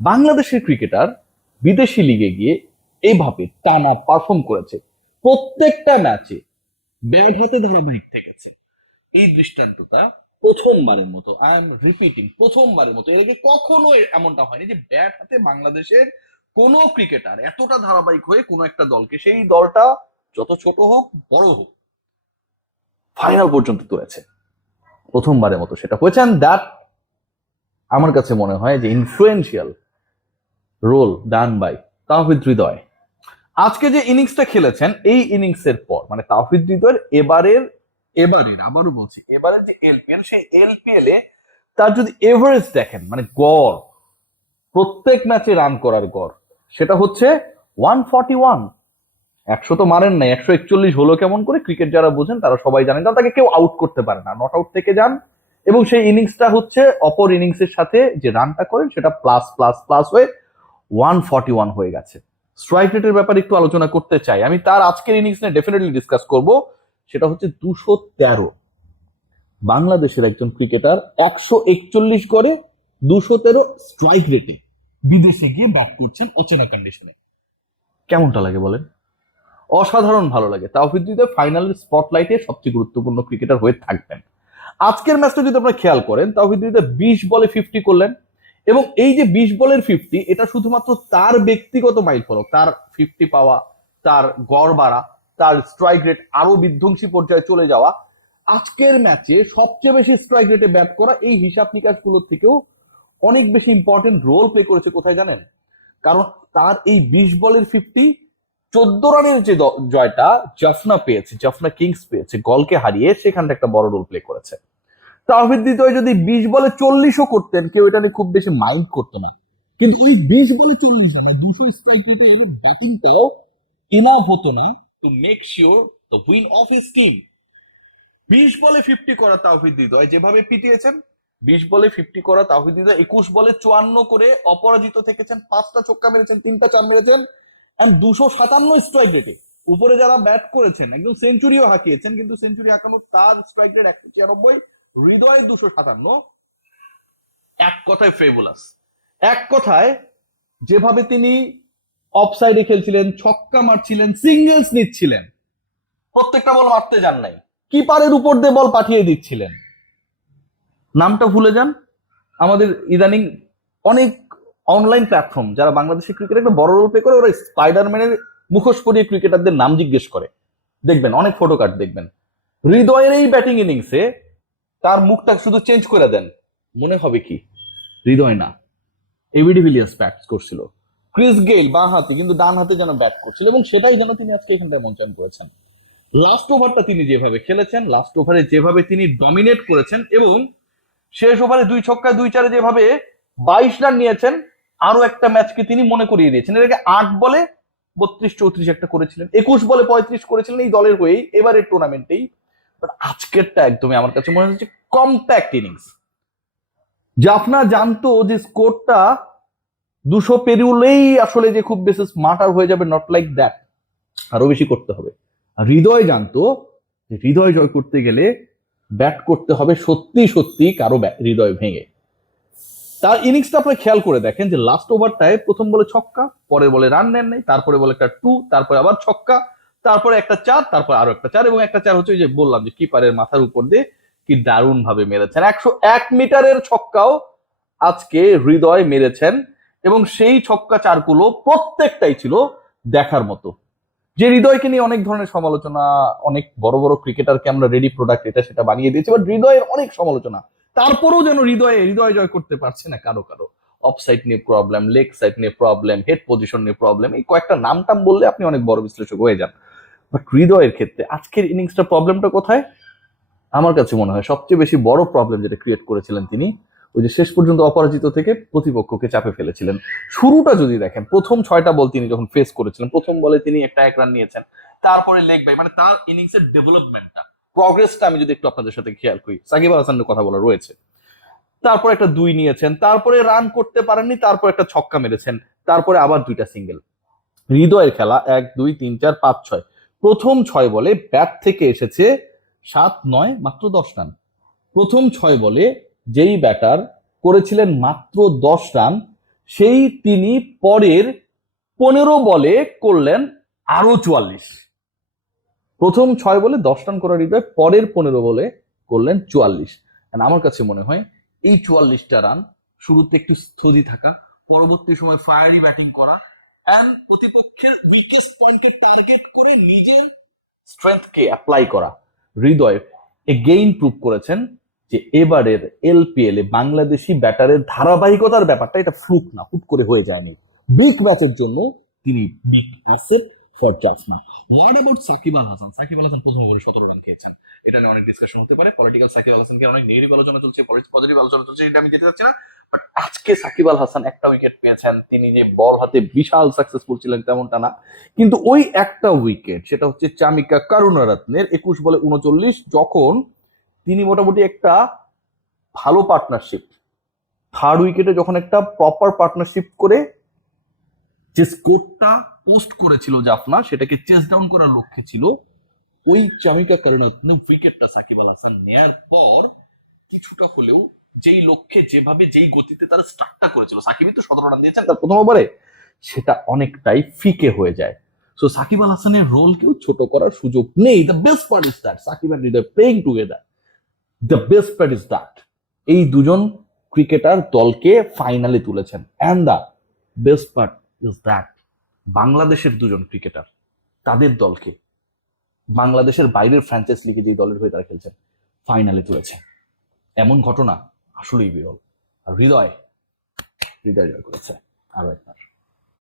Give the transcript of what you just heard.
বাংলাদেশের ক্রিকেটার বিদেশি লিগে গিয়ে এইভাবে টানা পারফর্ম করেছে, প্রত্যেকটা ম্যাচে ব্যাট হাতে ধারাবাহিক থেকেছে। এই দৃষ্টান্তটা প্রথমবারের মতো, আই এম রিপিটিং, প্রথমবারের মতো। এর আগে কখনো এমনটা হয়নি যে ব্যাট হাতে বাংলাদেশের কোন ক্রিকেটার এতটা ধারাবাহিক হয়ে কোন একটা দলকে, সেই দলটা যত ছোট হোক বড় হোক, ফাইনাল পর্যন্ত তুলেছে। প্রথমবারের মতো সেটা হয়েছে। দ্যাট আমার কাছে মনে হয় যে influential role done by Towhid Hridoy. আজকে যে ইনিংসটা খেলেছেন, এই ইনিংসের পর মানে তাওহিদ হৃদয়ের এবারের আবারও বলছি, এবারের যে এলপিএল, সেই এলপিএল এ তার যদি এভারেজ দেখেন, মানে গড়, প্রত্যেক ম্যাচে রান করার গড়, সেটা হচ্ছে 141। 100 তো মারেন নাই, 141 হলো কেমন করে? ক্রিকেট যারা বোঝেন তারা সবাই জানেন, কারণ তাকে কেউ আউট করতে পারে না, নট আউট থেকে যান। এবং সেই ইনিংসটা হচ্ছে অপর ইনিংসের সাথে যে রানটা করেন সেটা প্লাস প্লাস প্লাস হয়ে 141 হয়ে গেছে। স্ট্রাইক রেটের ব্যাপারে একটু আলোচনা করতে চাই আমি, তার আজকের ইনিংস নিয়ে ডেফিনেটলি ডিসকাস করব। সেটা হচ্ছে 213। বাংলাদেশের একজন ক্রিকেটার 141 করে 213 স্ট্রাইক রেটে বিদেশে গিয়ে ব্যাট করছেন অচেনা কন্ডিশনে। কেমনটা লাগে বলেন? অসাধারণ ভালো লাগে। তাওহিদ হৃদয় ফাইনালের স্পটলাইটে সবচেয়ে গুরুত্বপূর্ণ ক্রিকেটার হয়ে থাকবেন। আজকের ম্যাচটা যদি আপনারা খেয়াল করেন, তাওহিদ হৃদয় 20 বলে 50 করলেন। এবং এই যে 20 বলের 50, এটা শুধুমাত্র তার ব্যক্তিগত মাইল ফলক, তার 50 পাওয়া, তার গড় বাড়া, তার স্ট্রাইক রেট আরো বিধ্বংসী পর্যায়ে চলে যাওয়া, আজকের ম্যাচে সবচেয়ে বেশি স্ট্রাইক রেটে ব্যাট করা, এই হিসাব নিকাশগুলোর থেকেও অনেক বেশি ইম্পর্টেন্ট রোল প্লে করেছে। কোথায় জানেন? কারণ তার এই 20 বলের 50, 14 রানের যে জয়টা জাফনা পেয়েছে, জাফনা কিংস পেয়েছে গলকে হারিয়ে, সেখানটা একটা বড় রোল প্লে করেছে। তাওহিদ হৃদয় যদি 20 বলে 40ও করতেন, কেউ এটা নিয়ে খুব বেশি মাইন্ড করতো না। কিন্তু ওই 20 বলে 40 মানে 200 স্ট্রাইক রেটে এই ব্যাটিংটাও এনাফ হতো না to make sure the win of his team. 20 বলে 50 করা তাওহিদ হৃদয় যেভাবে পিটিয়েছেন, 20 বলে 50 করা তাওহিদ হৃদয় 21 বলে 54 করে অপরাজিত থেকেছেন, 5টা ছক্কা মেরেছেন, 3টা চার মেরেছেন, এন্ড 257 স্ট্রাইক রেটে। উপরে যারা ব্যাট করেছেন একদম সেঞ্চুরিও হাঁকিয়েছেন, কিন্তু সেঞ্চুরি হাঁকানো তার স্ট্রাইক রেট 196, হৃদয় 257। এক কথায় ফেবুলাস। এক কথায় যেভাবে তিনি অফসাইডে খেলছিলেন, ছক্কা মারছিলেন, সিঙ্গেলস নিচ্ছিলেন, প্রত্যেকটা বল মারতে যান নাই, কিপারের উপর দিয়ে বল পাঠিয়ে দিচ্ছিলেন। নামটা ভুলে যান। আমাদের ইদানিং অনেক অনলাইন প্ল্যাটফর্ম যারা বাংলাদেশের ক্রিকেটে একটা বড় রোল প্লে করে, ওরা স্পাইডারম্যানের মুখোশ পরিয়ে ক্রিকেটারদের নাম জিজ্ঞেস করে। দেখবেন অনেক ফটো কার্ড দেখবেন। হৃদয়ের এই ব্যাটিং ইনিংসে তার মুখটা শুধু চেঞ্জ করে দেন, মনে হবে কি হৃদয় না, এবিডি ভিলিয়ার্স ব্যাট করছিল, ক্রিস গেইল বাঁ হাতে কিন্তু ডান হাতে যেন ব্যাট করছিল, এবং সেটাই যেন তিনি আজকে এখানটায় মঞ্চায়ন করেছেন। লাস্ট ওভারটা তিনি যেভাবে খেলেছেন, লাস্ট ওভারে যেভাবে তিনি ডমিনেট করেছেন, এবং শেষ ওভারে 2 ছক্কায় 2 চারে যেভাবে 22 রান নিয়েছেন, আরো একটা ম্যাচকে তিনি মনে করিয়ে দিয়েছেন। এর আগে 8 বলে 32 34 একটা করেছিলেন, 21 বলে 35 করেছিলেন এই দলের হয়েই এবারের টুর্নামেন্টেই। বাট আজকেরটা একদমই আমার কাছে মনে হচ্ছে কম্প্যাক্ট ইনিংস। জাফনা জানতো যে স্কোরটা 200 পেরিয়েলেই আসলে যে খুব বেশি স্মার্টার হয়ে যাবে, নট লাইক দ্যাট, আরো বেশি করতে হবে। হৃদয় জানতো যে হৃদয় জয় করতে গেলে ব্যাট করতে হবে সত্যি সত্যি কারো হৃদয় ভেঙে। তার ইনিংসটা আপনি খেয়াল করে দেখেন যে লাস্ট ওভারটায় প্রথম বলে ছক্কা, পরের বলে রান নেন নাই, তারপরে বলে একটা 2, তারপরে আবার ছক্কা, তারপরে একটা 4, তারপরে আরো একটা 4, এবং একটা 4 হচ্ছে যে বললাম যে কিপারের মাথার উপর দিয়ে কি দারুণ ভাবে মেরেছেন। 101 মিটারের ছক্কাও আজকে হৃদয় মেরেছেন, এবং সেই ছক্কা 4গুলো প্রত্যেকটাই ছিল দেখার মতো। যে হৃদয়কে নিয়ে অনেক ধরনের সমালোচনা, অনেক বড় বড় ক্রিকেটারকে আমরা রেডি প্রোডাক্ট এটা সেটা বানিয়ে দিয়েছি, বাট হৃদয়ের অনেক সমালোচনা, তারপরেও যেন হৃদয় জয় করতে পারছে না কারো কারো। অফ সাইড নিয়ে প্রবলেম, লেগ সাইড নিয়ে প্রবলেম, হেড পজিশন নিয়ে প্রবলেম, এই কয়েকটা নাম টাম বললে আপনি অনেক বড় বিশ্লেষক হয়ে যান। বাট হৃদয়ের ক্ষেত্রে আজকের ইনিংসটা প্রবলেমটা কোথায়? আমার কাছে মনে হয় সবচেয়ে বেশি বড় প্রবলেম যেটা ক্রিয়েট করেছিলেন তিনি, ওই যে শেষ পর্যন্ত অপরাজিত থেকে প্রতিপক্ষকে চাপে ফেলেছিলেন। শুরুটা যদি দেখেন, প্রথম 6টা বল তিনি যখন ফেস করেছিলেন, প্রথম বলে তিনি একটা 1 রান নিয়েছেন, তারপরে লেগ বাই, মানে তার ইনিংসের ডেভেলপমেন্টটা, প্রগ্রেসটা আমি যদি একটু আপনাদের সাথে খেয়াল করি, সাকিব আল হাসানের কথা বলা রয়েছে, তারপরে একটা 2 নিয়েছেন, তারপরে রান করতে পারেননি, তারপর একটা ছক্কা মেরেছেন, তারপরে আবার 2টা সিঙ্গেল। হৃদয়ের খেলা 1 2 3 4 5 6, প্রথম 6 বলে ব্যাট থেকে এসেছে 7 9 মাত্র 10 রান। প্রথম 6 বলে যেই ব্যাটার করেছিলেন মাত্র 10 রান, সেই তিনি পরের 15 বলে করলেন আরো 44। প্রথম 6 বলে 10 রান করা হৃদয় পরের 15 বলে করলেন 44। আমার কাছে মনে হয় এই 44টা রান শুরুতে একটু স্থগিত থাকা, পরবর্তী সময় ফায়ারি ব্যাটিং করা এন্ড প্রতিপক্ষের উইকেস্ট পয়েন্টকে টার্গেট করে নিজের স্ট্রেংথকে অ্যাপ্লাই করা। হৃদয় এগেইন প্রুভ করেছেন যে এবারের এলপিএল এ বাংলাদেশি ব্যাটারের ধারাবাহিকতার ব্যাপারটা এটা ফ্লুক না, হুট করে হয়ে যায়নি। বিগ ম্যাচের জন্য তিনি big asset for Jaffna. What about Shakib Al Hasan? Shakib Al Hasan প্রথম ওভারে 17 রান খেয়েছেন, এটা নিয়ে অনেক ডিসকাশন হতে পারে। পলিটিক্যাল সাকিব আল হাসানকে অনেক নেগেটিভ আলোচনা চলছে, পজিটিভ আলোচনা চলছে, এটা আমি যেতে চাচ্ছি না। বাট আজকে সাকিব আল হাসান একটা উইকেট পেয়েছেন, তিনি যে বল হাতে বিশাল সাকসেসফুল ছিলেন তেমনটা না, কিন্তু ওই একটা উইকেট, সেটা হচ্ছে চামিকা কারুনারত্নের 21 বলে 39, যখন তিনি মোটামুটি একটা ভালো পার্টনারশিপ, থার্ড উইকেটে যখন একটা প্রপার পার্টনারশিপ করে যে স্কোরটা পোস্ট করেছিল জাফনা, সেটাকে চেস ডাউন করার লক্ষ্যে ছিল, ওই চামিকা কারুনারত্নের উইকেটটা সাকিব আল হাসান নেয়ার পর কিছুটা হলেও যেই লক্ষ্যে, যেভাবে যেই গতিতে তারা স্টার্টটা করেছিল, সাকিবই তো 17 রান দিয়েছেন তার প্রথম ওভারে, সেটা অনেকটাই ফিকে হয়ে যায়। সো সাকিব আল হাসানের রোলকেও ছোট করার সুযোগ নেই। The best part is that Shakib and Hridoy playing together. The best part is that এই দুজন ক্রিকেটার দলকে ফাইনালে তুলেছেন। And the best part is that বাংলাদেশের দুজন ক্রিকেটার তাদের দলকে বাংলাদেশের বাইরের ফ্র্যাঞ্চাইজ লিগে যে দলের হয়ে তারা খেলছেন ফাইনালে তুলেছে। এমন ঘটনা আসলেই বিরল। আর হৃদয় জয় করেছে আরো একবার।